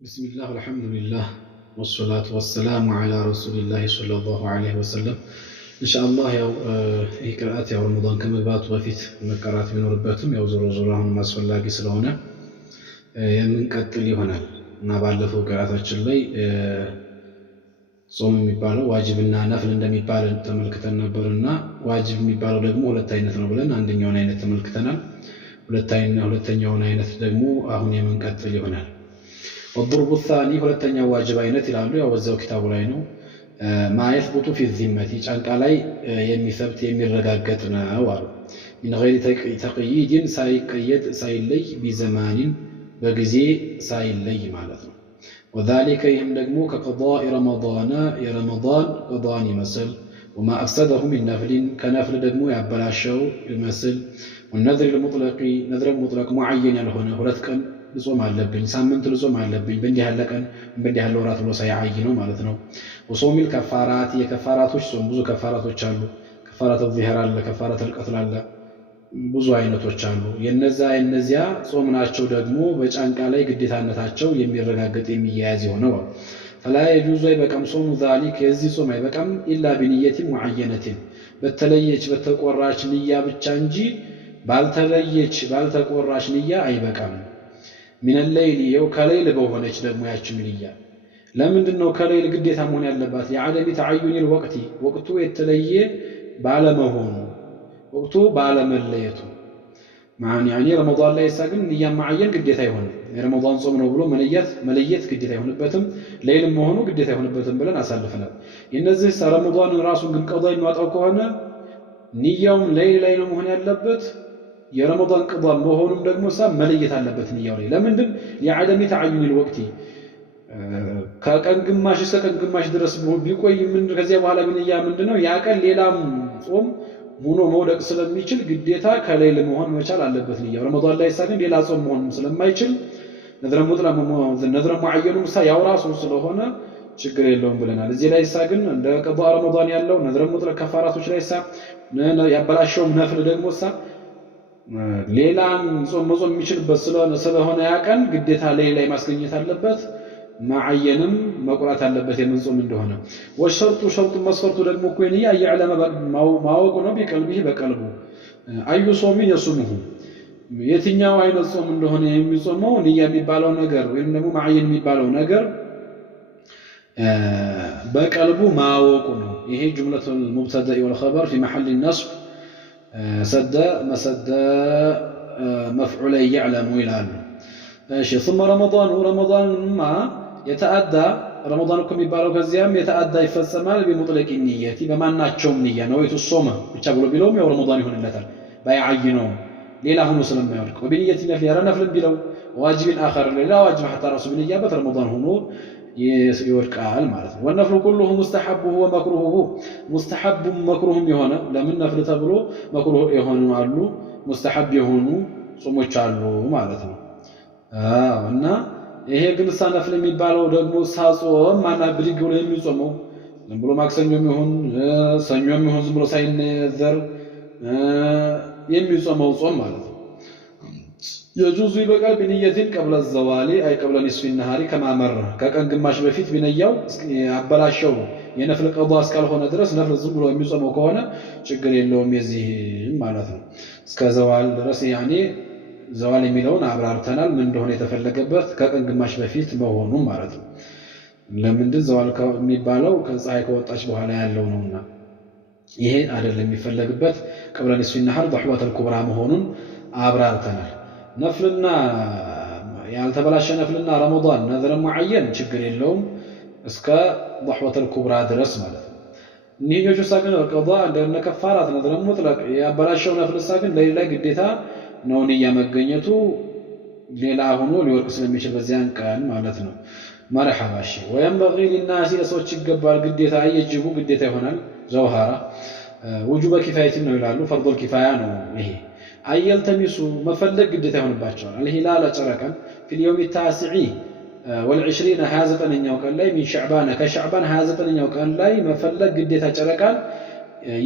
بسم الله والحمد لله والصلاة والسلام على رسول الله صلى الله عليه وسلم إن شاء الله يا قراءات يا رمضان كما بات وفيت مقرات من رباتهم يا زرو زراهم ማስፈላጊ ስለሆነ የምንቀጥል ይሆናል እና ባለፈው ቀራታችን ላይ ጾም የሚባለው ዋጅብና ነፍል እንደሚባል ተመልክተን ነበርና ዋጅብ የሚባለው ደግሞ ሁለት አይነት ነው ብለን አንደኛውን አይነት ተመልክተናል ሁለተኛውን አይነት ደግሞ አሁን የምንቀጥል ይሆናል والضرب الثاني ሁለተኛው ዋጅብ አይነት ይላሉ ያው በዛው ኪታቡ ላይ ነው ما يثبت في الذمة ጫንቃ ላይ የሚሰብት የሚረጋገጥ ነው አሉ من غير تقييد ሳይቀየድ ሳይለይ بزمان በጊዜ ሳይለይ ማለት ነው وذلك ይህም ደግሞ كقضاء رمضان رمضان قضاء مثل وما أفسده من نفل كنفل ደግሞ ያበላሸው ይመስል والنذر المطلق نذر المطلق معين ያልሆነ ሁለት ቀን ልጾም አለብኝ ሳምንት ልጾም አለብኝ በእንዲህ ያለ ቀን በእንዲህ ያለ ወራት ብሎ ሳይዓይ ነው ማለት ነው ወሶሚል ከፋራት የከፋራቶች ጾም ብዙ ከፋራቶች አሉ ከፋራት الظهر አለ ከፋራት القتل አለ ብዙ አይነቶች አሉ የነዚያ ጾም ናቸው ደግሞ በጫንቃ ላይ ግዴታነታቸው የሚረጋገጥ የሚያያዝ ሆነው فلا يجوز يبقم صوم ذلك የዚህ ጾም አይበቃም إلا بنية معينة በተለየች በተቆራች ንያ ብቻ እንጂ ባልተለየች ባልተቆራች ንያ አይበቃም من الليل يو كليل بوهنج ደግሞ ያቺ ንያ ለምንድነው ከሌል ግዴታ መሆን ያለባት የዓለም تعين الوقت ወቅቱ የተለየ ባለመሆኑ ወቅቱ ባለመለየቱ يعني رمضان ላይ ሳግን ንያ ማዓየን ግዴታ ይሆን ረመዳን ጾም ነው ብሎ መለየት ግዴታ ይሆንበትም ሌሊም መሆኑ ግዴታ ይሆንበትም ብለን አሳልፈናል የነዚህ ረመዳን ራሱን ግን ቀዳ የሚያጣው ከሆነ ንያውም ሌሊ ላይ ነው መሆን ያለበት የረመዳን ቀዳ መሆኑም ደግሞ መለየት አለበት ንያው ላይ ለምንድን የዓለም تعين الوقت ከቀን ግማሽ እስከ ቀን ግማሽ ድረስ ቢቆይ ምን ከዚያ በኋላ ግን ንያ ምንድነው ያ ቀን ሌላም ጾም ሆኖ መውደቅ ስለሚችል ግዴታ ከሌል መሆን መቻል አለበት ንያው ረመዳን ላይ ሳይሆን ሌላ ጾም መሆን ስለማይችል ነዝረ ሙጥለቅ ነዝረ ሙዓየኑ ያው ራሱ ስለሆነ ችግር የለውም ብለናል እዚህ ላይ ሳግን እንደ ቀዳ ረመዳን ያለው ነዝረ ሙጥለቅ ከፋራቶች ላይ ያበላሸው ነፍል ደግሞ ሌላም ጾም መጾም የሚችልበት ስለሆነ ያ ቀን ግዴታ ላይ ማስገኘት አለበት ማዓየንም መቁራት አለበት የምንጾም እንደሆነ ወሸርጡ ሸርጡ መስፈርቱ ደግሞ ኮይንያ ያዕለመ ማወቁ ነው በቀልብህ በቀልቡ አዩ ጾምን የሱሙሁ የትኛው አይነት ጾም እንደሆነ የሚጾመው ንያ የሚባለው ነገር ወይም ደግሞ ማዓየን የሚባለው ነገር በቀልቡ ማወቁ ነው ይሄ ጁምለቱል ሙብተዳኢ ወልኸበር في محل النصب سد مسد مفعول يعلم ይላሉ እሺ ثم رمضان ما يتعدى رمضانكم ይባለው ከዚያም يتعدى ይፈጸማል بمطلق النيه በማናቸውም ንያ ነው የተጾመ ብቻ ብሎ ቢለውም ያው ረመዳን ይሆንለታል ባይዓይነው ሌላ ሆኖ ስለማይወርቅ وبنيه النفل يرى نفل ቢለው واجب اخر ሌላ واجب حتى ራሱ በንያበት ረመዳን ሆኖ ይወርቃል ማለት ነው والنفل كله مستحب هو مكروه مستحب مكروه የሆነ ለምን ነፍል ተብሎ መክሩህ የሆኑ አሉ مستحب የሆኑ ጾሞች አሉ ማለት ነው እና ይሄ ግን ነፍል የሚባለው ደግሞ ሳጾም ማና ብድግ ብሎ የሚጾመው ዝም ብሎ ማክሰኞም ይሁን ሰኞም ይሁን ዝም ብሎ ሳይነዘር የሚጾመው ጾም ማለት ነው يجوز يبقى بنية قبل الزوال أي قبل نصف النهار كما مر كأن ግማሽ በፊት ቢነያው ያበላሸው የነፍል ቀዷ እስካልሆነ ድረስ ነፍል ዝም ብሎ የሚጾመው ከሆነ ችግር የለውም የዚህ ማለት ነው እስከ ዘዋል ድረስ يعني ዘዋል የሚለውን አብራርተናል ምን እንደሆነ የተፈለገበት ከቀን ግማሽ በፊት መሆኑ ማለት ነው ለምንድን ዘዋል የሚባለው ከፀሐይ ከወጣች በኋላ ያለው ነውና ይሄ አይደለም የሚፈለግበት قبل نصف النهار ضحوة الكبرى መሆኑን አብራርተናል ነፍልና ያልተበላሸ ነፍልና ረመዳን ነዝረ ሙዓየን ችግር የለውም እስከ ضحوة الكبرى ድረስ ማለት ነው ንዮቹ ሳግን ቀዷ እንደነ ከፋራት ነዝረ ሙጥለቅ ያበላሸው ነፍል ሳግን ለሌላ ግዴታ ነው ንያ መገኘቱ ሌላ ሆኖ ሊወርቅ ስለሚችል በዚያን ቀን ማለት ነው مرحبا شي وينبغي للناس ለሰዎች ይገባል ግዴታ ይጅቡ ግዴታ ይሆናል ዘውሃራ وجوب كفايه ነው ይላሉ فرض الكفايه ነው ይሄ አየልተሚሱ መፈለግ ግዴታ ይሆንባቸዋል الهلال ጨረቀን في اليوم التاسع والعشرين 29ኛው ቀን ላይ من شعبان ከشعبان 29ኛው ቀን ላይ መፈለግ ግዴታ ጨረቃን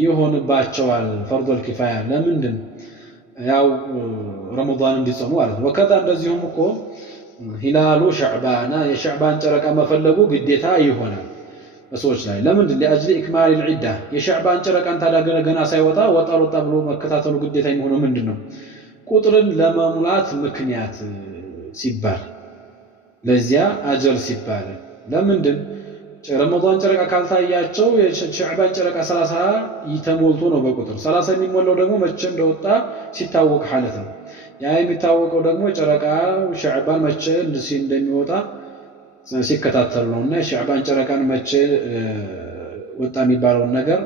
ይሆንባቸዋል فرض الكفايه ለምንድን ያው ረመዳን እንዲጾሙ ማለት ነው ወከዛ እንደዚሁም እኮ ሂላሉ ሸዕባና የሸዕባን ጨረቃ መፈለጉ ግዴታ ይሆናል በሰዎች ላይ ለምንድን ለአጅሊ ኢክማል العده የሸዕባን ጨረቃን ታዲያ ገና ሳይወጣ ወጣ ብሎ መከታተሉ ግዴታ የሚሆነው ምንድነው ቁጥርን ለመሙላት ምክንያት ሲባል ለዚያ አጀር ሲባል ለምንድን ረመዳን ጨረቃ ካልታያቸው የሸዕባን ጨረቃ 30 ይተሞልቶ ነው በቁጥር 30 የሚሞላው ደግሞ መቼ እንደወጣ ሲታወቅ ሐለት ነው ያ የሚታወቀው ደግሞ ጨረቃ ሸዕባን መቼ እንደሚወጣ ሲከታተል ነውና ሸዕባን ጨረቃን መቼ ወጣ የሚባለው ነገር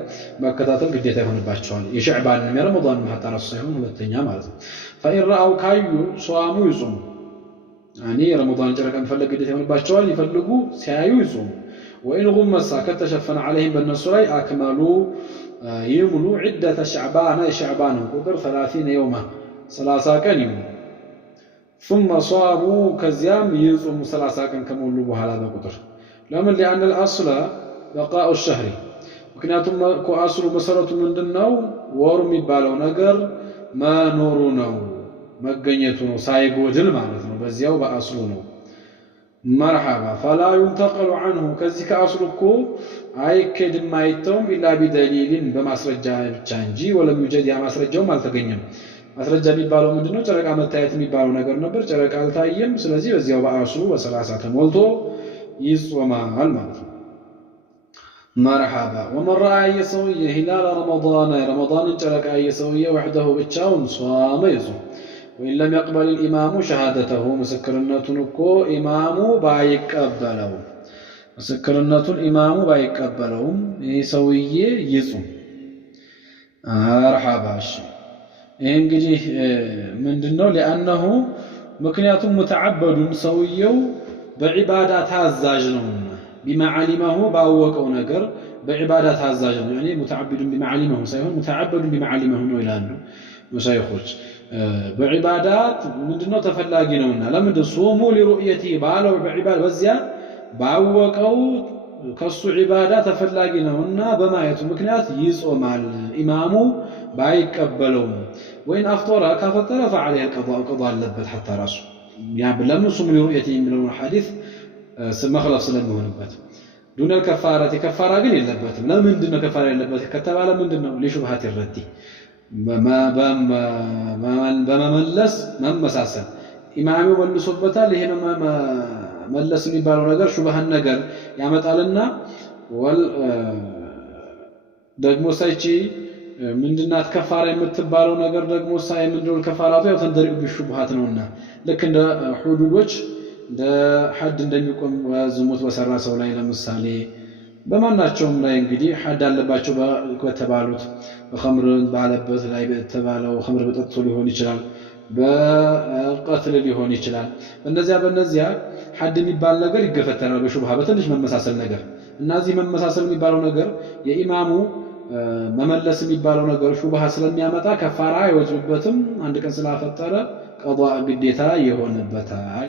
መከታተል ግዴታ ይሆንባቸዋል የሸዕባን የረመዳን ማጣራስ ሳይሆን ሁለተኛ ማለት ነው فإن رأوا ካዩ ሷሙ ይጹሙ ያኒ ረመዳን ጨረቃን ፈለግ ግዴታ ይሆንባቸዋል ይፈልጉ ሲያዩ ይጹሙ وإن غمس كتشفن عليهم بالنصر أكملوا يملوا عدة شعبان قدر 30 يوما 30 كان يوم ثم صاموا كزيام يصوموا 30 كان كمولوا بهذا قدر لمن لأن الأصل بقاء الشهر وكنياتهم كو أصل مسرة من دنو ورم يبالو نجر ما نورونو مغنيتو سايغودل معناتنو بزياو بأصلو مرحبا فلا ينتقل عنه كذلك أصلكو አይከድ ማይተውም ኢላ ቢደሊልን በማስረጃ ብቻ እንጂ ወለም ይጀድ ያ ማስረጃውም አልተገኘም ማስረጃ የሚባለው ምንድነው ጨረቃ መታየት የሚባለው ነገር ነበር ጨረቃ አልታየም ስለዚህ በዚያው በአስሉ በ30 ተሞልቶ ይጾማል ማለት ነው مرحبا ومن رأى يسوي هلال رمضان ጨረቃ يسوي وحده ብቻውን ሷመ ይጾም وإن لم يقبل الإمام شهادته مسكرناتن እኮ ኢማሙ ባይቀበለው مسكرناتن إمام بايقبلهم يسويه يصوم مرحبا እንግዲህ ምንድነው لانه ምክንያቱም متعبد ሰውየው በዒባዳ ታዛዥ ነውና بما علمه ባወቀው ነገር በዒባዳ ታዛዥ ነው يعني متعبد بما علمه ሳይሆን متعبد بما علمه ነው ይላሉ መሳይኾች በዒባዳት ምንድነው ተፈላጊ ነውና ለምን ሱሙ لرؤيته ባለው በዒባዳ በዚያ ባወቀው ከሱ ዒባዳ ተፈላጊ ነውና በማየቱ ምክንያት ይጾማል ኢማሙ ባይቀበለው ወይን አፍጠራ ካፈጠረ فعليه القضاء قضاء አለበት حتى ራሱ ያ ለምን ሱሙ لرؤيته የሚለው ሐዲስ መخلፍ ስለሚሆንበት ዱነ الكفاره ከፋራ ግን የለበትም ለምንድነው ከፋራ የለበት ከተባለ ምንድነው ለሹብሃት ይረዲ በመመለስ መመሳሰል ኢማሙ መልሶበታል ይሄ መለስ የሚባለው ነገር ሹብሃን ነገር ያመጣልና ወል ደግሞ ሳይቺ ምንድናት ከፋራ የምትባለው ነገር ደግሞ ሳይ ምንድነው ከፋራቱ ያው ተንደሪቁ ቢሹብሃት ነውና ልክ እንደ ሁዱዶች እንደ ሐድ እንደሚቆም ዝሙት በሰራ ሰው ላይ ለምሳሌ በማናቸውም ላይ እንግዲህ ሐድ አለባቸው በተባሉት በخمر ባለበት ላይ በተባለው خمر በጠጥቶ ሊሆን ይችላል በቀትል ሊሆን ይችላል በእነዚያ ሐድ የሚባል ነገር ይገፈተራል በሹብሃ በትንሽ መመሳሰል ነገር እናዚህ መመሳሰል የሚባለው ነገር የኢማሙ መመለስ የሚባለው ነገር ሹብሃ ስለሚያመጣ ከፋራ አይወጅበትም አንድ ቀን ስላፈጠረ ቀዷ ግዴታ ይሆንበታል